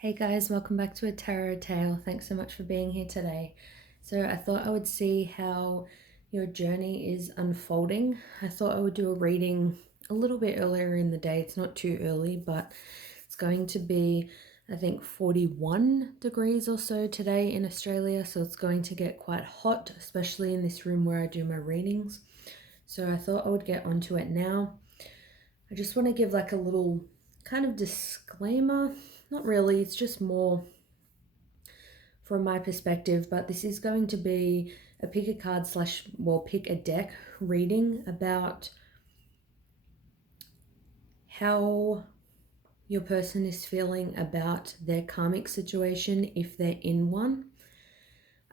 Hey guys, welcome back to a tarot tale. Thanks so much for being here today. So I thought I would see how your journey is unfolding. I thought I would do a reading a little bit earlier in the day. It's not too early, but it's going to be, I think, 41 degrees or so today in Australia. So it's going to get quite hot, especially in this room where I do my readings. So I thought I would get onto it now. I just want to give like a little kind of disclaimer. Not really, it's just more from my perspective, but this is going to be a pick a card slash, well, pick a deck reading about how your person is feeling about their karmic situation if they're in one.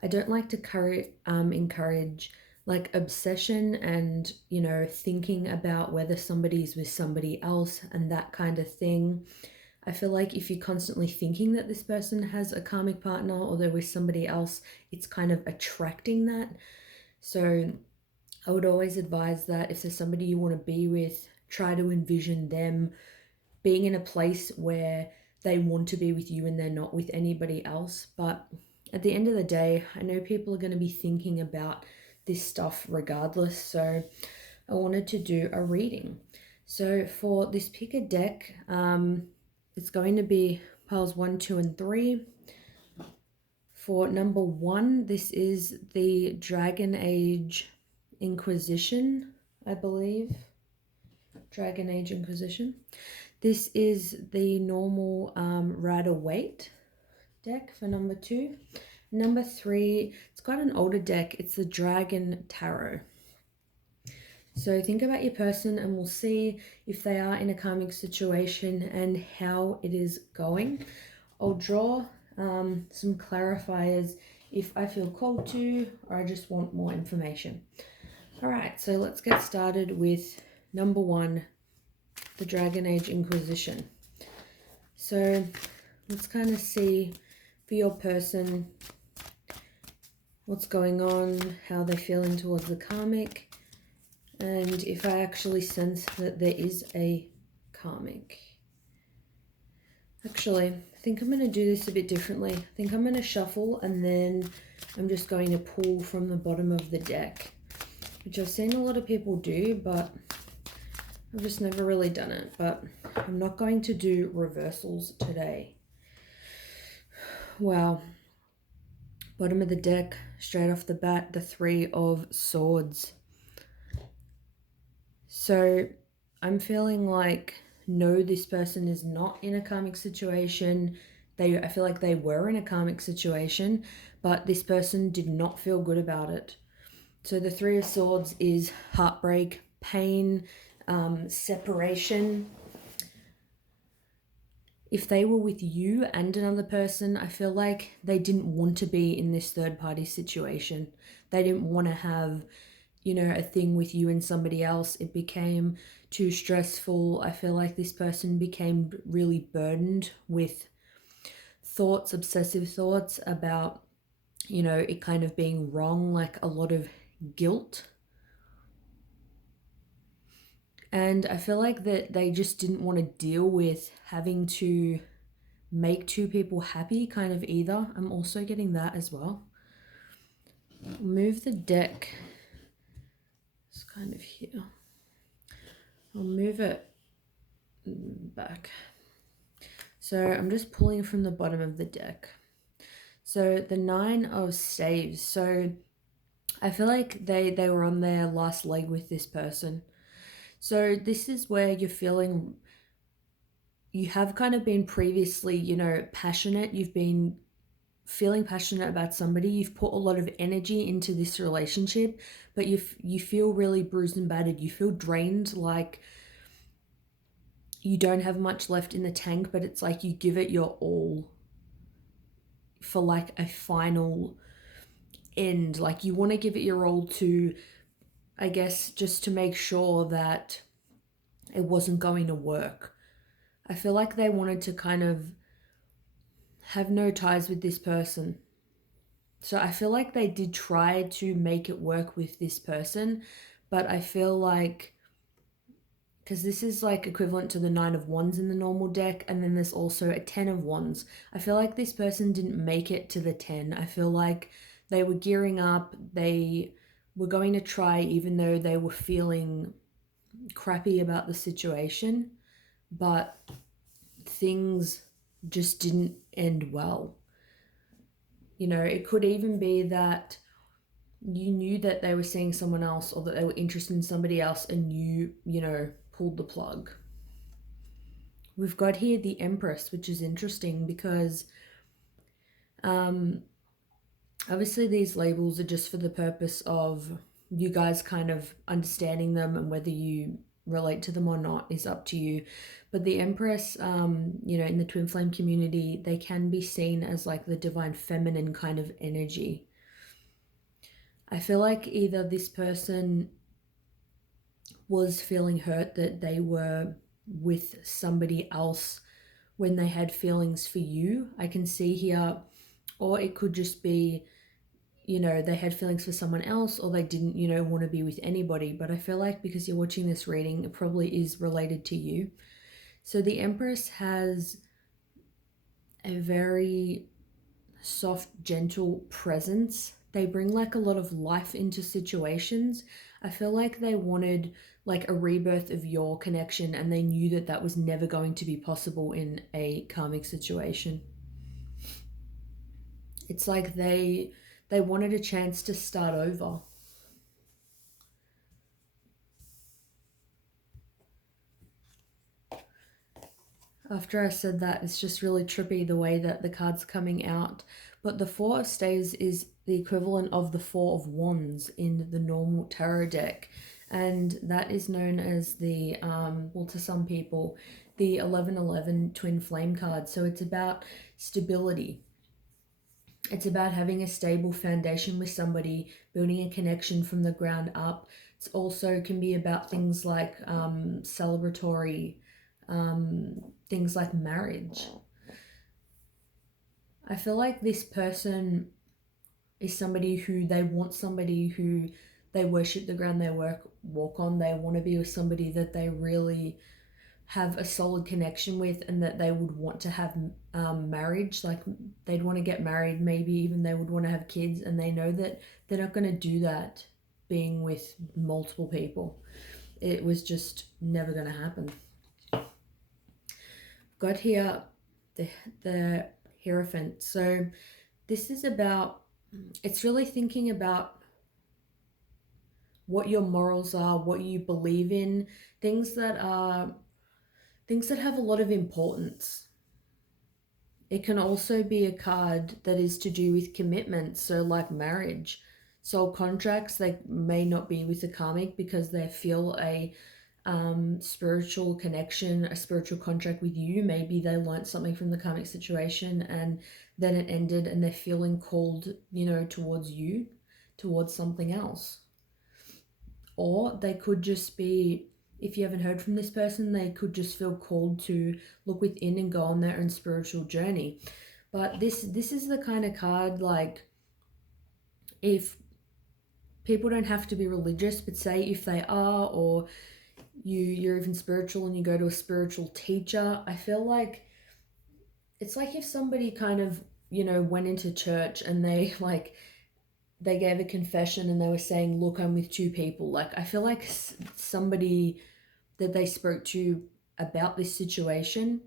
I don't like to encourage like obsession and, thinking about whether somebody's with somebody else and that kind of thing. I feel like if you're constantly thinking that this person has a karmic partner or they're with somebody else, it's kind of attracting that. So I would always advise that if there's somebody you want to be with, try to envision them being in a place where they want to be with you and they're not with anybody else. But at the end of the day, I know people are going to be thinking about this stuff regardless. So I wanted to do a reading. So for this pick a deck, it's going to be piles 1, 2, and 3. For number 1, this is the Dragon Age Inquisition, I believe. Dragon Age Inquisition. This is the normal Rider-Waite deck for number 2. Number 3, it's got an older deck. It's the Dragon Tarot. So think about your person and we'll see if they are in a karmic situation and how it is going. I'll draw some clarifiers if I feel called to or I just want more information. All right, so let's get started with number 1, the Dragon Age Inquisition. So let's kind of see for your person what's going on, how they're feeling towards the karmic, and if I actually sense that there is a karmic. Actually, I think I'm going to do this a bit differently. I think I'm going to shuffle and then I'm just going to pull from the bottom of the deck, which I've seen a lot of people do, but I've just never really done it. But I'm not going to do reversals today. Wow. Bottom of the deck, straight off the bat, the 3 of Swords. So I'm feeling like, no, this person is not in a karmic situation. I feel like they were in a karmic situation, but this person did not feel good about it. So the 3 of Swords is heartbreak, pain, separation. If they were with you and another person, I feel like they didn't want to be in this third party situation. They didn't want to have, a thing with you and somebody else. It became too stressful. I feel like this person became really burdened with thoughts, obsessive thoughts about, it kind of being wrong, like a lot of guilt. And I feel like that they just didn't want to deal with having to make 2 people happy kind of either. I'm also getting that as well. Move the deck. It's kind of here. I'll move it back. So I'm just pulling from the bottom of the deck. So the 9 of Staves. So I feel like they were on their last leg with this person. So this is where you're feeling, you have kind of been previously, passionate. You've been feeling passionate about somebody. You've put a lot of energy into this relationship, but you feel really bruised and battered. You feel drained, like you don't have much left in the tank, but it's like you give it your all for like a final end. Like you want to give it your all to, I guess, just to make sure that it wasn't going to work. I feel like they wanted to kind of have no ties with this person. So I feel like they did try to make it work with this person, but I feel like because this is like equivalent to the Nine of Wands in the normal deck, and then there's also a Ten of Wands. I feel like this person didn't make it to the 10. I feel like they were gearing up, they were going to try, even though they were feeling crappy about the situation, but things just didn't end well. You know, it could even be that you knew that they were seeing someone else, or that they were interested in somebody else, and you know, pulled the plug. We've got here the Empress, which is interesting because obviously these labels are just for the purpose of you guys kind of understanding them, and whether you relate to them or not is up to you. But the Empress, you know, in the twin flame community, they can be seen as like the divine feminine kind of energy. I feel like either this person was feeling hurt that they were with somebody else when they had feelings for you, I can see here, or it could just be, you know, they had feelings for someone else, or they didn't, you know, want to be with anybody. But I feel like because you're watching this reading, it probably is related to you. So the Empress has a very soft, gentle presence. They bring like a lot of life into situations. I feel like they wanted like a rebirth of your connection, and they knew that that was never going to be possible in a karmic situation. It's like they wanted a chance to start over. After I said that, it's just really trippy the way that the card's coming out. But the Four of Staves is the equivalent of the Four of Wands in the normal tarot deck. And that is known as the, well, to some people, the 1111 twin flame card. So it's about stability. It's about having a stable foundation with somebody, building a connection from the ground up. It's also can be about things like celebratory, things like marriage. I feel like this person is somebody who they want, somebody who they worship the ground they walk on. They want to be with somebody that they really have a solid connection with, and that they would want to have marriage. Like they'd want to get married, maybe even they would want to have kids, and they know that they're not going to do that being with multiple people. It was just never going to happen. Got here the Hierophant. So this is about, it's really thinking about what your morals are, what you believe in, things that have a lot of importance. It can also be a card that is to do with commitment, so like marriage. Soul contracts, they may not be with the karmic because they feel a spiritual connection, a spiritual contract with you. Maybe they learnt something from the karmic situation and then it ended, and they're feeling called, you know, towards you, towards something else. Or they could just be, if you haven't heard from this person, they could just feel called to look within and go on their own spiritual journey. But this is the kind of card, like, if people don't have to be religious, but say if they are, or you're even spiritual and you go to a spiritual teacher, I feel like it's like if somebody kind of, you know, went into church and they like they gave a confession and they were saying, look, I'm with two people. Like I feel like somebody that they spoke to about this situation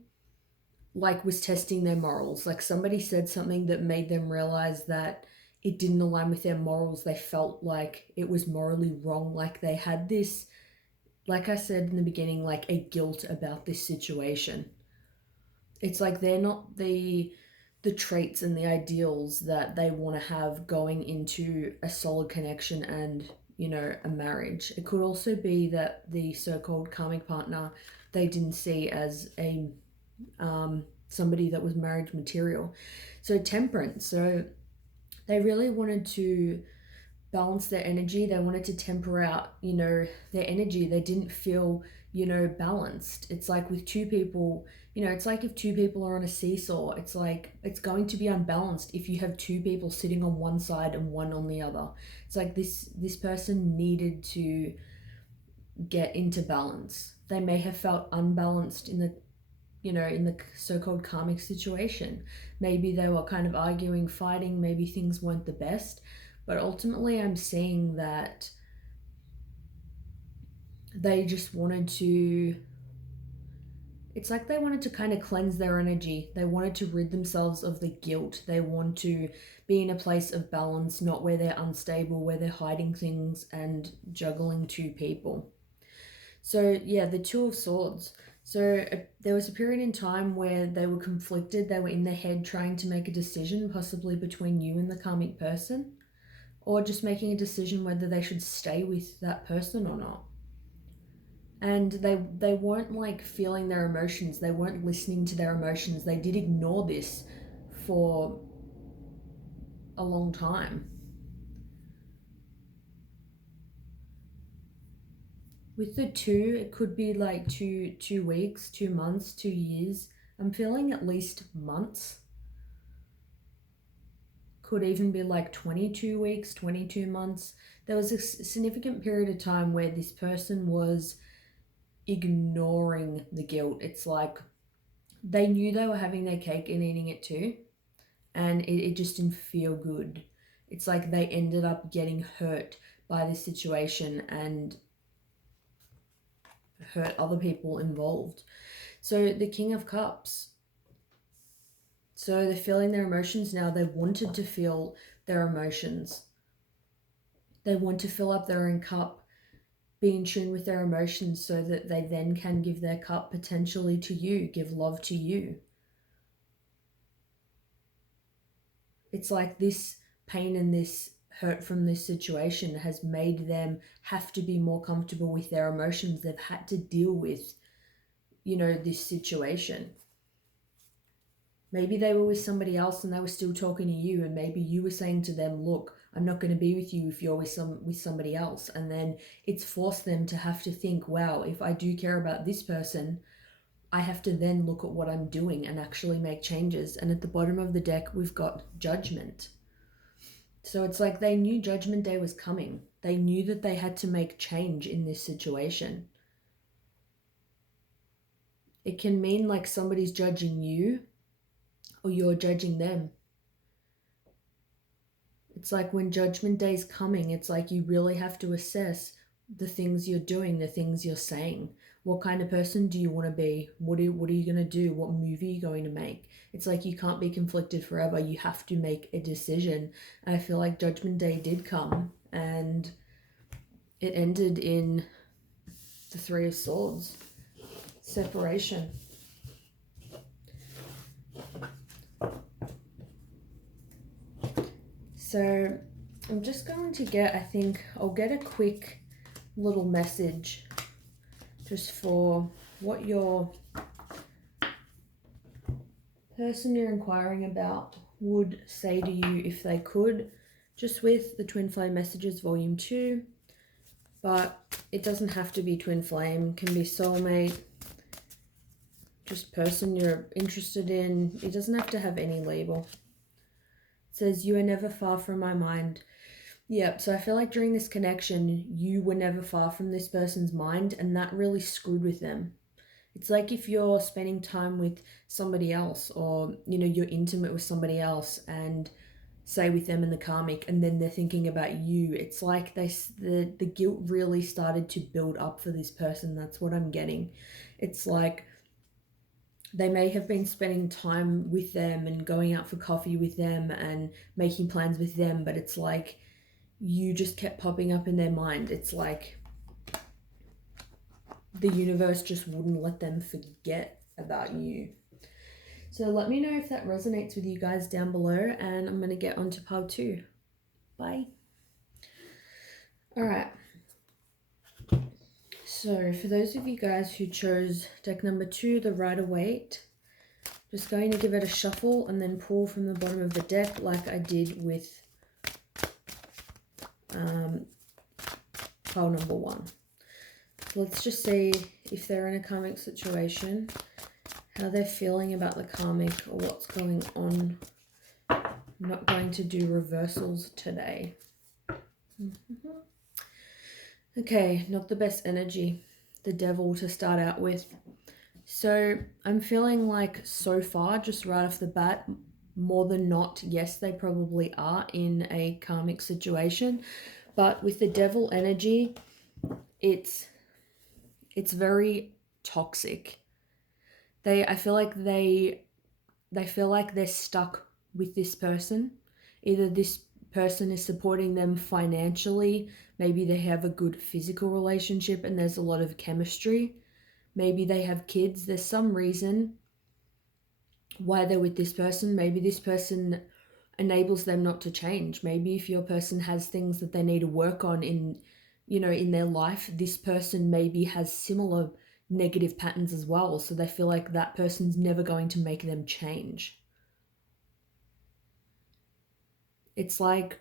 like was testing their morals. Like somebody said something that made them realize that it didn't align with their morals. They felt like it was morally wrong. Like they had this, like I said in the beginning, like a guilt about this situation. It's like they're not the traits and the ideals that they want to have going into a solid connection and, you know, a marriage. It could also be that the so-called karmic partner they didn't see as a somebody that was marriage material. So temperance. So they really wanted to balance their energy. They wanted to temper out, you know, their energy. They didn't feel, you know, balanced. It's like with two people, you know, it's like if two people are on a seesaw, it's like it's going to be unbalanced if you have two people sitting on one side and one on the other. It's like this person needed to get into balance. They may have felt unbalanced in the in the so-called karmic situation. Maybe they were kind of arguing, fighting, maybe things weren't the best, but ultimately I'm seeing that they just wanted to, it's like they wanted to kind of cleanse their energy. They wanted to rid themselves of the guilt. They want to be in a place of balance, not where they're unstable, where they're hiding things and juggling two people. So yeah, the Two of Swords. So there was a period in time where they were conflicted. They were in their head trying to make a decision, possibly between you and the karmic person, or just making a decision whether they should stay with that person or not. And they weren't like feeling their emotions. They weren't listening to their emotions. They did ignore this for a long time. With the two, it could be like two weeks, 2 months, 2 years. I'm feeling at least months. Could even be like 22 weeks, 22 months. There was a significant period of time where this person was ignoring the guilt. It's like they knew they were having their cake and eating it too, and it just didn't feel good. It's like they ended up getting hurt by this situation and hurt other people involved. So the King of Cups. So they're feeling their emotions now. They wanted to feel their emotions. They want to fill up their own cup, be in tune with their emotions so that they then can give their cup potentially to you, give love to you. It's like this pain and this hurt from this situation has made them have to be more comfortable with their emotions. They've had to deal with, this situation. Maybe they were with somebody else and they were still talking to you, and maybe you were saying to them, look, I'm not going to be with you if you're with somebody else. And then it's forced them to have to think, wow, if I do care about this person, I have to then look at what I'm doing and actually make changes. And at the bottom of the deck, we've got Judgment. So it's like they knew Judgment Day was coming. They knew that they had to make change in this situation. It can mean like somebody's judging you or you're judging them. It's like when Judgment Day is coming, it's like you really have to assess the things you're doing, the things you're saying. What kind of person do you want to be? What are you going to do? What movie are you going to make? It's like you can't be conflicted forever. You have to make a decision. And I feel like Judgment Day did come, and it ended in the Three of Swords. Separation. So I'm just going to I'll get a quick little message just for what your person you're inquiring about would say to you if they could, just with the Twin Flame Messages Volume 2. But it doesn't have to be Twin Flame, can be soulmate, just person you're interested in. It doesn't have to have any label. It says, you are never far from my mind. Yep, so I feel like during this connection, you were never far from this person's mind, and that really screwed with them. It's like if you're spending time with somebody else, or, you're intimate with somebody else, and say with them in the karmic, and then they're thinking about you. It's like the guilt really started to build up for this person. That's what I'm getting. It's like they may have been spending time with them and going out for coffee with them and making plans with them, but it's like you just kept popping up in their mind. It's like the universe just wouldn't let them forget about you. So let me know if that resonates with you guys down below, and I'm going to get on to part 2. Bye. All right. So for those of you guys who chose deck number 2, the Rider-Waite, just going to give it a shuffle and then pull from the bottom of the deck like I did with pile number 1. Let's just see if they're in a karmic situation, how they're feeling about the karmic or what's going on. I'm not going to do reversals today. Okay, not the best energy. The devil to start out with. So I'm feeling like so far, just right off the bat, more than not, yes, they probably are in a karmic situation. But with the devil energy, it's it's very toxic. I feel like they feel like they're stuck with this person. Either this person is supporting them financially, maybe they have a good physical relationship and there's a lot of chemistry. Maybe they have kids. There's some reason why they're with this person. Maybe this person enables them not to change. Maybe if your person has things that they need to work on in their life, this person maybe has similar negative patterns as well. So they feel like that person's never going to make them change. It's like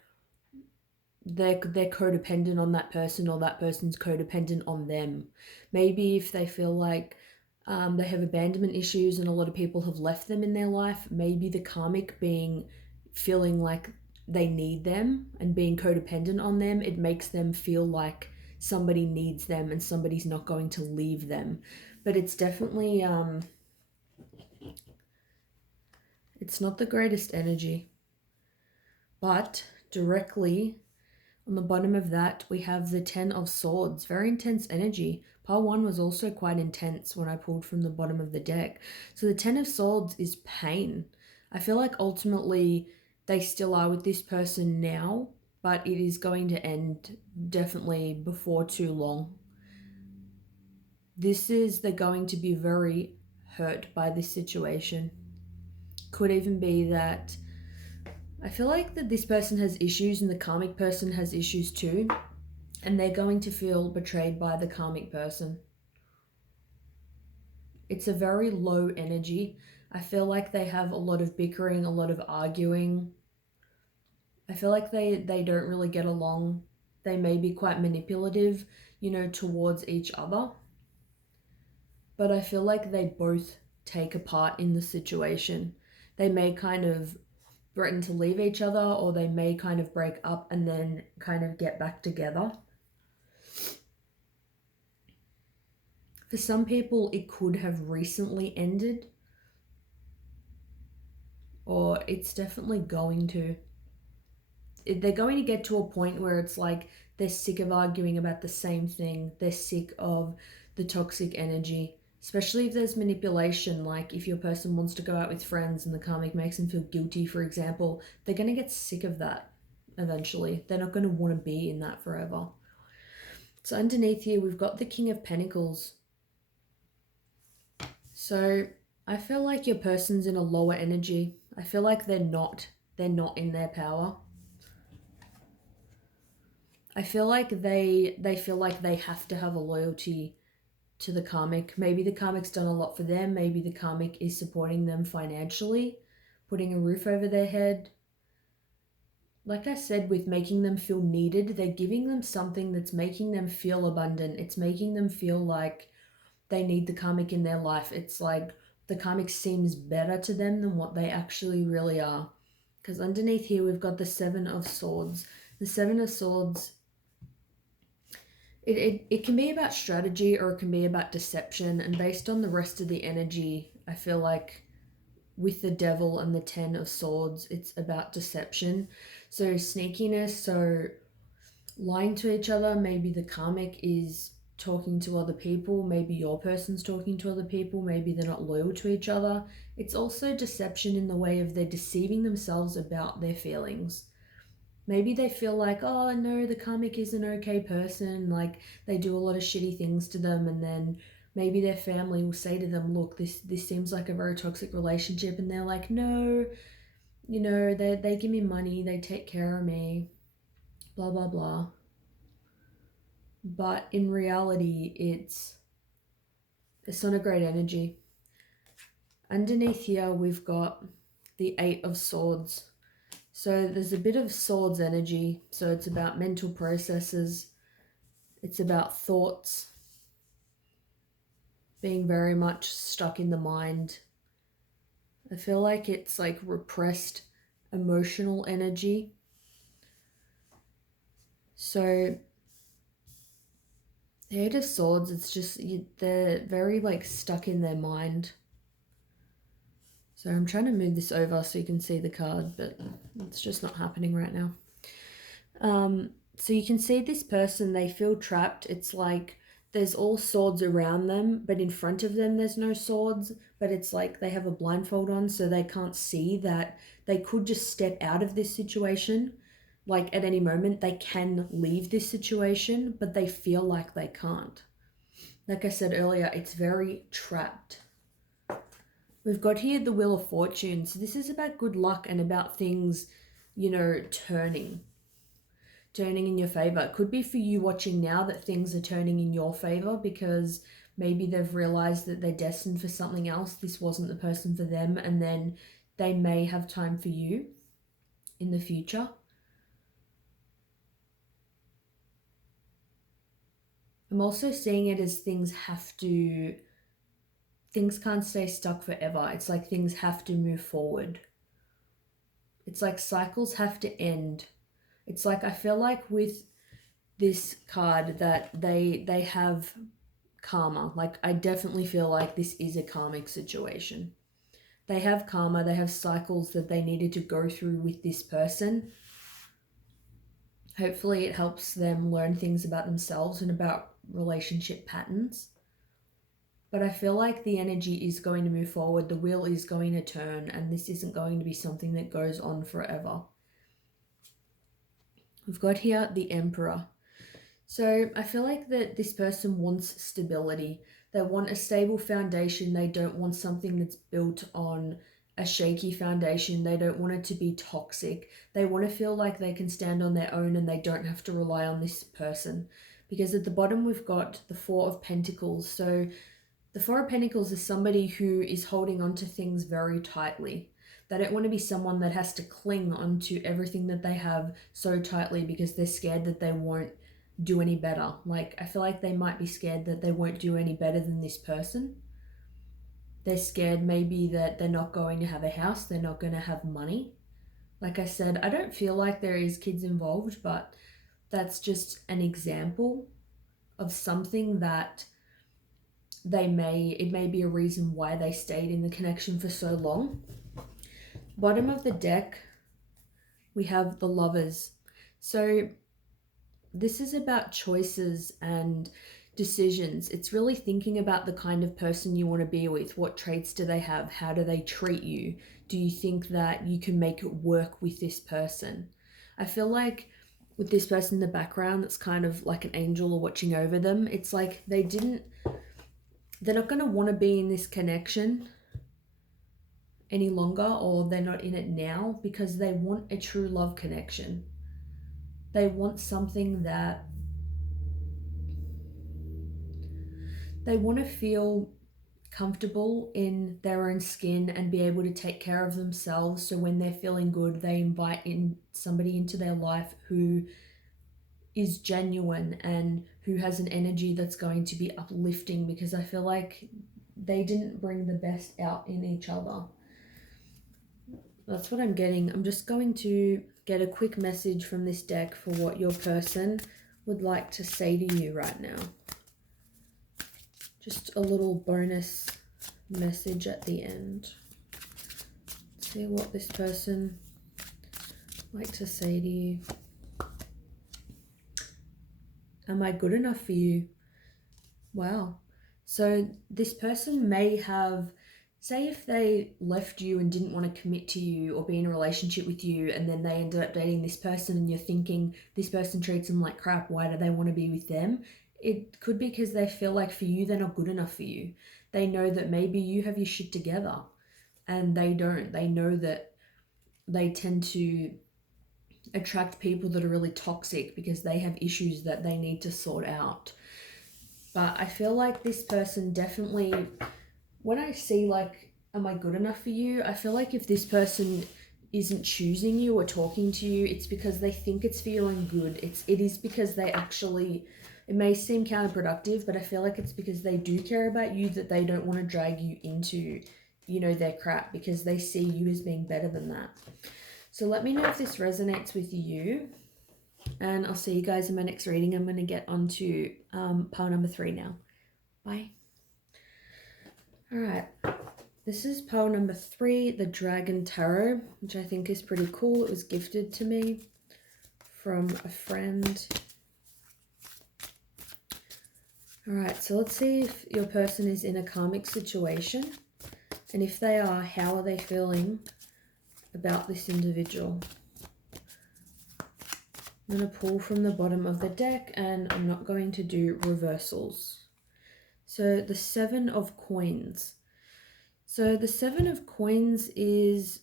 they're codependent on that person or that person's codependent on them. Maybe if they feel like they have abandonment issues and a lot of people have left them in their life, maybe the karmic being feeling like they need them and being codependent on them, it makes them feel like somebody needs them and somebody's not going to leave them. But it's definitely it's not the greatest energy. But directly on the bottom of that, we have the Ten of Swords. Very intense energy. Pile 1 was also quite intense when I pulled from the bottom of the deck. So the Ten of Swords is pain. I feel like ultimately they still are with this person now, but it is going to end definitely before too long. They're going to be very hurt by this situation. Could even be that I feel like that this person has issues and the karmic person has issues too, and they're going to feel betrayed by the karmic person. It's a very low energy. I feel like they have a lot of bickering, a lot of arguing. I feel like they don't really get along. They may be quite manipulative, towards each other. But I feel like they both take a part in the situation. They may kind of threaten to leave each other, or they may kind of break up and then kind of get back together. For some people, it could have recently ended, or it's definitely going to. They're going to get to a point where it's like they're sick of arguing about the same thing. They're sick of the toxic energy, especially if there's manipulation. Like if your person wants to go out with friends and the karmic makes them feel guilty, for example, they're going to get sick of that eventually. They're not going to want to be in that forever. So underneath here, we've got the King of Pentacles. So I feel like your person's in a lower energy. I feel like they're not in their power. I feel like they feel like they have to have a loyalty to the karmic. Maybe the karmic's done a lot for them. Maybe the karmic is supporting them financially, putting a roof over their head. Like I said, with making them feel needed, they're giving them something that's making them feel abundant. It's making them feel like they need the karmic in their life. It's like the karmic seems better to them than what they actually really are. Because underneath here, we've got the Seven of Swords. The Seven of Swords, it can be about strategy or it can be about deception. And based on the rest of the energy, I feel like with the Devil and the Ten of Swords, it's about deception. So sneakiness, so lying to each other. Maybe the karmic is talking to other people. Maybe your person's talking to other people. Maybe they're not loyal to each other. It's also deception in the way of they're deceiving themselves about their feelings. Maybe they feel like, oh no, the karmic is an okay person, like they do a lot of shitty things to them, and then maybe their family will say to them, look, this seems like a very toxic relationship, and they're like, no, they give me money, they take care of me, blah blah blah. But in reality, it's not a great energy. Underneath here, we've got the Eight of Swords. So there's a bit of swords energy. So it's about mental processes. It's about thoughts. Being very much stuck in the mind. I feel like it's like repressed emotional energy. So The Eight of Swords, it's just, they're very like stuck in their mind. So I'm trying to move this over so you can see the card, but it's just not happening right now. So you can see this person, they feel trapped. It's like there's all swords around them, but in front of them there's no swords, but it's like they have a blindfold on so they can't see that they could just step out of this situation. Like at any moment they can leave this situation, but they feel like they can't. Like I said earlier, it's very trapped. We've got here the Wheel of Fortune. So this is about good luck and about things, turning in your favor. It could be for you watching now that things are turning in your favor because maybe they've realized that they're destined for something else. This wasn't the person for them, and then they may have time for you in the future. I'm also seeing it as things can't stay stuck forever. It's like things have to move forward. It's like cycles have to end. It's like I feel like with this card that they have karma. Like I definitely feel like this is a karmic situation. They have karma, they have cycles that they needed to go through with this person. Hopefully it helps them learn things about themselves and about relationship patterns. But I feel like the energy is going to move forward, the wheel is going to turn, and this isn't going to be something that goes on forever. We've got here the Emperor. So I feel like that this person wants stability. They want a stable foundation. They don't want something that's built on a shaky foundation. They don't want it to be toxic. They want to feel like they can stand on their own and they don't have to rely on this person. Because at the bottom we've got the Four of Pentacles. So the Four of Pentacles is somebody who is holding on to things very tightly. They don't want to be someone that has to cling onto everything that they have so tightly because they're scared that they won't do any better. Like I feel like they might be scared that they won't do any better than this person. They're scared maybe that they're not going to have a house, they're not going to have money. Like I said, I don't feel like there is kids involved, but that's just an example of something that it may be a reason why they stayed in the connection for so long. Bottom of the deck, we have the Lovers. So this is about choices and decisions. It's really thinking about the kind of person you want to be with. What traits do they have? How do they treat you? Do you think that you can make it work with this person? I feel like with this person in the background that's kind of like an angel or watching over them, it's like they're not going to want to be in this connection any longer, or they're not in it now because they want a true love connection. They want something that they want to feel comfortable in their own skin and be able to take care of themselves. So when they're feeling good, they invite in somebody into their life who is genuine and who has an energy that's going to be uplifting, because I feel like they didn't bring the best out in each other. That's what I'm getting. I'm just going to get a quick message from this deck for what your person would like to say to you right now. Just a little bonus message at the end. See what this person would like to say to you. Am I good enough for you? Wow. So this person may have, say if they left you and didn't want to commit to you or be in a relationship with you, and then they ended up dating this person and you're thinking this person treats them like crap, why do they want to be with them? It could be because they feel like for you they're not good enough for you. They know that maybe you have your shit together and they don't. They know that they tend to attract people that are really toxic because they have issues that they need to sort out. But I feel like this person definitely, when I see like, am I good enough for you? I feel like if this person isn't choosing you or talking to you, it's because they think it's for your own good. It is because they actually, it may seem counterproductive, but I feel like it's because they do care about you, that they don't want to drag you into, their crap, because they see you as being better than that. So let me know if this resonates with you. And I'll see you guys in my next reading. I'm going to get on to pile number 3 now. Bye. All right. This is pile number 3, the Dragon Tarot, which I think is pretty cool. It was gifted to me from a friend. All right, so let's see if your person is in a karmic situation. And if they are, how are they feeling about this individual? I'm going to pull from the bottom of the deck, and I'm not going to do reversals. So the 7 of Coins. So the 7 of Coins is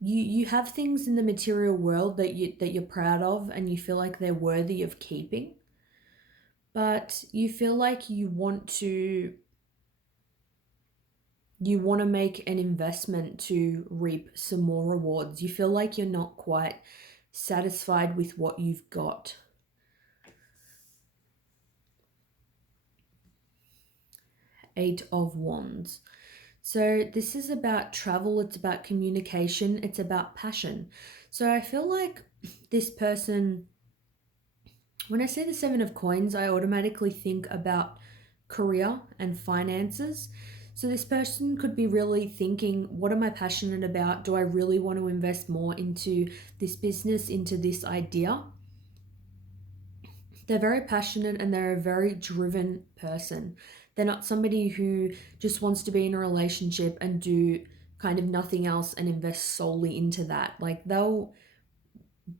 you have things in the material world that you're proud of and you feel like they're worthy of keeping. But you feel like you want to make an investment to reap some more rewards. You feel like you're not quite satisfied with what you've got. Eight of Wands. So this is about travel, it's about communication, it's about passion. So I feel like this person, when I say the 7 of Coins, I automatically think about career and finances. So this person could be really thinking, what am I passionate about? Do I really want to invest more into this business, into this idea? They're very passionate and they're a very driven person. They're not somebody who just wants to be in a relationship and do kind of nothing else and invest solely into that. Like, they'll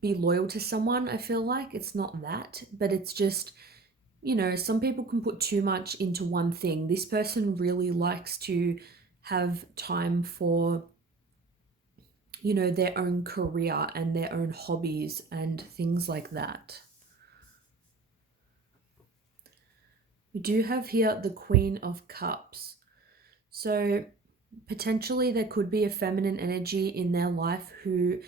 be loyal to someone, I feel like. It's not that, but it's just, some people can put too much into one thing. This person really likes to have time for, their own career and their own hobbies and things like that. We do have here the Queen of Cups. So potentially there could be a feminine energy in their life who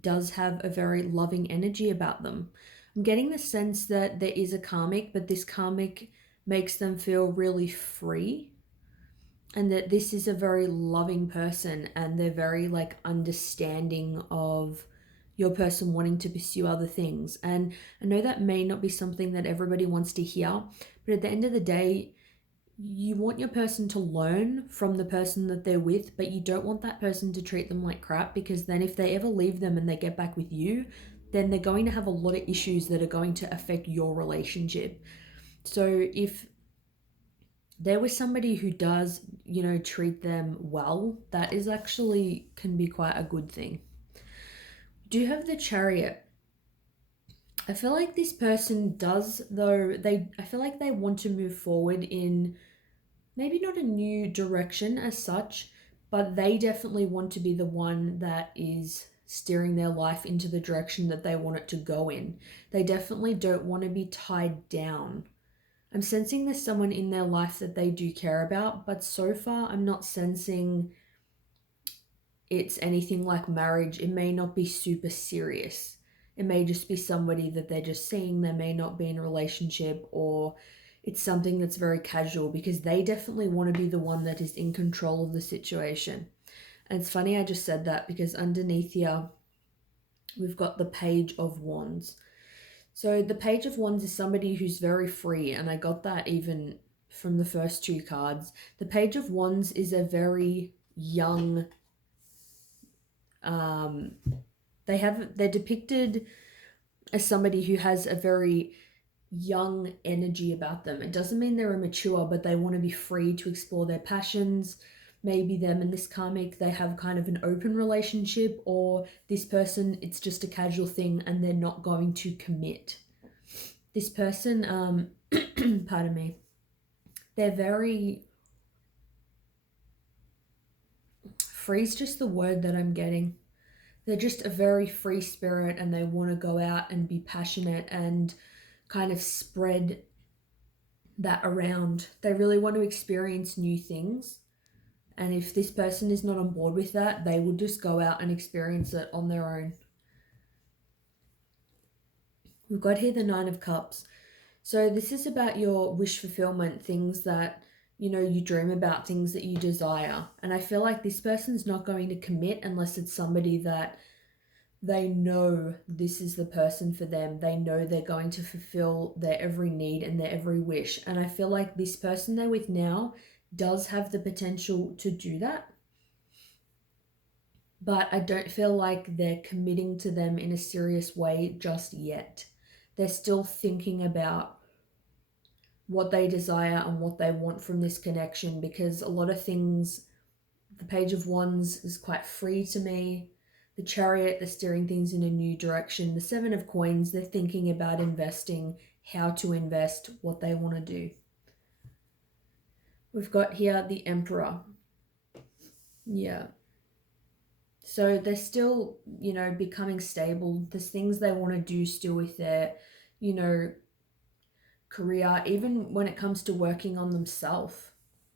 does have a very loving energy about them. I'm getting the sense that there is a karmic, but this karmic makes them feel really free, and that this is a very loving person and they're very understanding of your person wanting to pursue other things. And I know that may not be something that everybody wants to hear, but at the end of the day, you want your person to learn from the person that they're with, but you don't want that person to treat them like crap, because then if they ever leave them and they get back with you, then they're going to have a lot of issues that are going to affect your relationship. So if there was somebody who does, treat them well, that is actually can be quite a good thing. Do you have the Chariot? I feel like this person does, though, I feel like they want to move forward in maybe not a new direction as such, but they definitely want to be the one that is steering their life into the direction that they want it to go in. They definitely don't want to be tied down. I'm sensing there's someone in their life that they do care about, but so far I'm not sensing it's anything like marriage. It may not be super serious. It may just be somebody that they're just seeing. They may not be in a relationship, or it's something that's very casual, because they definitely want to be the one that is in control of the situation. And it's funny I just said that, because underneath here we've got the Page of Wands. So the Page of Wands is somebody who's very free, and I got that even from the first 2 cards. The Page of Wands is a very young, they're depicted as somebody who has a very young energy about them. It doesn't mean they're immature, but they want to be free to explore their passions. Maybe them and this karmic, they have kind of an open relationship, or this person, it's just a casual thing and they're not going to commit. This person, pardon me, they're very, free is just the word that I'm getting. They're just a very free spirit, and they want to go out and be passionate and kind of spread that around. They really want to experience new things. And if this person is not on board with that, they will just go out and experience it on their own. We've got here the 9 of Cups. So this is about your wish fulfillment, things that, you dream about, things that you desire. And I feel like this person's not going to commit unless it's somebody that They know this is the person for them. They know they're going to fulfill their every need and their every wish. And I feel like this person they're with now does have the potential to do that. But I don't feel like they're committing to them in a serious way just yet. They're still thinking about what they desire and what they want from this connection, because a lot of things, the Page of Wands is quite free to me. The Chariot, they're steering things in a new direction. The Seven of Coins, they're thinking about investing, how to invest, what they want to do. We've got here the Emperor. Yeah. So they're still, becoming stable. There's things they want to do still with their, career, even when it comes to working on themselves.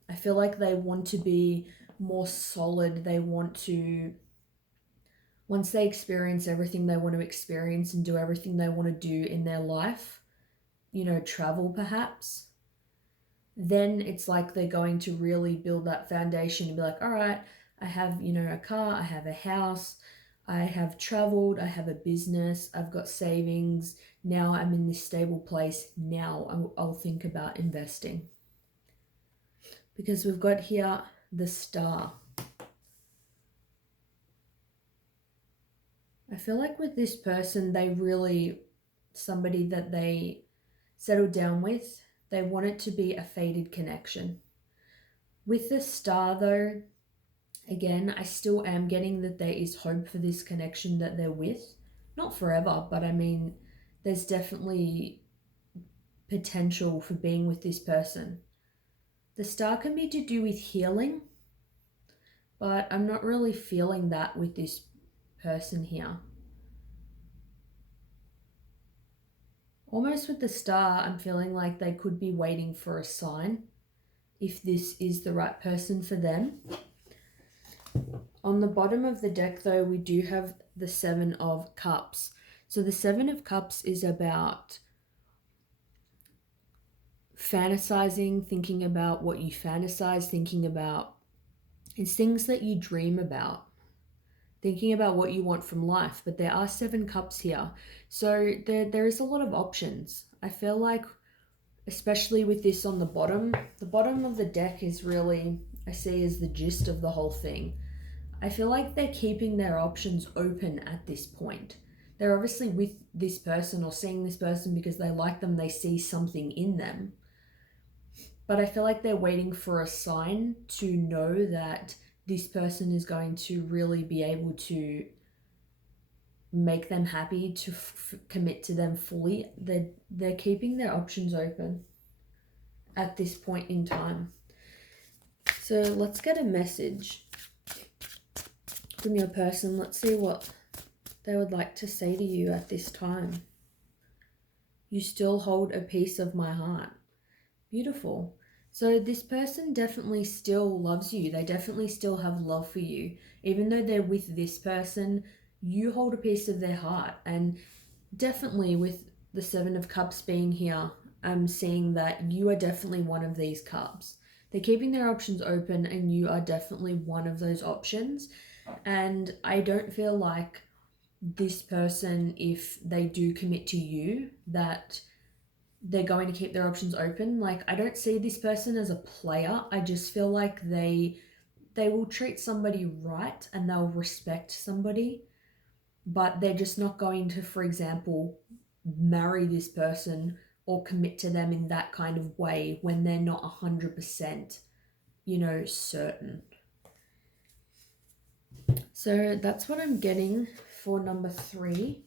I feel like they want to be more solid. They want to, once they experience everything they want to experience and do everything they want to do in their life, travel perhaps, then it's like they're going to really build that foundation and be like, all right, I have, a car, I have a house, I have traveled, I have a business, I've got savings. Now I'm in this stable place. Now I'll think about investing. Because we've got here the Star. I feel like with this person, they really, somebody that they settled down with, they want it to be a fated connection. With the Star though, again, I still am getting that there is hope for this connection that they're with. Not forever, but I mean, there's definitely potential for being with this person. The Star can be to do with healing, but I'm not really feeling that with this person here. Almost with the Star, I'm feeling like they could be waiting for a sign if this is the right person for them. On the bottom of the deck, though, we do have the Seven of Cups. So the Seven of Cups is about fantasizing, thinking about what you fantasize, thinking about, it's things that you dream about, thinking about what you want from life. But there are 7 cups here, so there is a lot of options. I feel like, especially with this on the bottom of the deck is really, I see as the gist of the whole thing. I feel like they're keeping their options open at this point. They're obviously with this person or seeing this person because they like them, they see something in them. But I feel like they're waiting for a sign to know that this person is going to really be able to make them happy, to commit to them fully. They're keeping their options open at this point in time. So let's get a message from your person. Let's see what they would like to say to you at this time. You still hold a piece of my heart. Beautiful. So this person definitely still loves you. They definitely still have love for you. Even though they're with this person, you hold a piece of their heart. And definitely with the 7 of Cups being here, I'm seeing that you are definitely one of these cups. They're keeping their options open and you are definitely one of those options. And I don't feel like this person, if they do commit to you, that they're going to keep their options open. Like, I don't see this person as a player. I just feel like they will treat somebody right and they'll respect somebody, but they're just not going to, for example, marry this person or commit to them in that kind of way when they're not 100%, certain. So that's what I'm getting for number 3.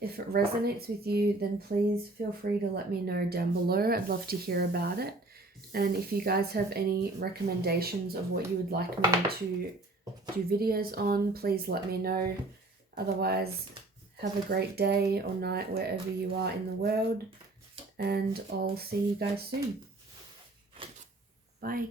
If it resonates with you, then please feel free to let me know down below. I'd love to hear about it. And if you guys have any recommendations of what you would like me to do videos on, please let me know. Otherwise, have a great day or night wherever you are in the world. And I'll see you guys soon. Bye.